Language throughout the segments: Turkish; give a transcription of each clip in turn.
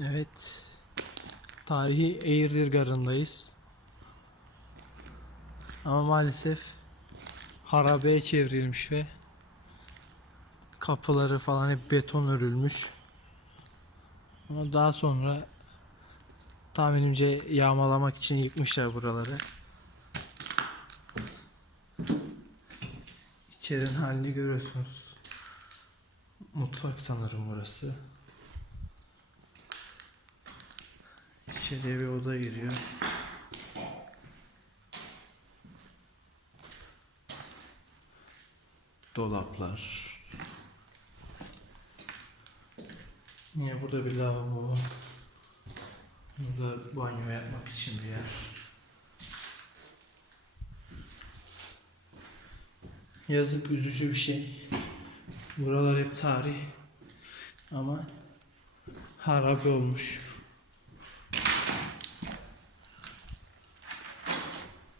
Evet. Tarihi Eğirdir Garı'ndayız. Ama maalesef harabeye çevrilmiş ve kapıları falan hep beton örülmüş. Ama daha sonra tahminimce yağmalamak için yıkmışlar buraları. İçerinin halini görüyorsunuz. Mutfak sanırım burası. İçeriye bir oda giriyor. Dolaplar. Yine burada bir lavabo. Burada banyo yapmak için bir yer. Yazık üzücü bir şey. Buralar hep tarih. Ama harabe olmuş.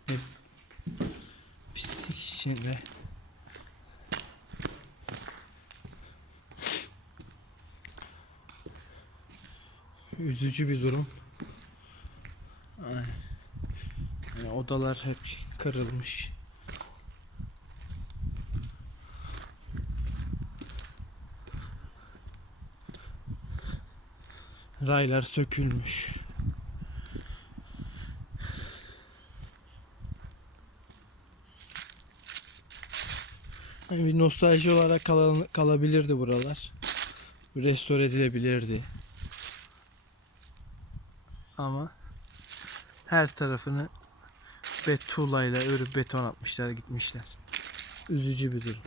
Hep içinde. Üzücü bir durum. Yani odalar hep kırılmış. Raylar sökülmüş. Hani bir nostalji olarak kal- kalabilirdi buralar. Restore edilebilirdi. Ama her tarafını betuğlayla örüp beton atmışlar gitmişler. Üzücü bir durum.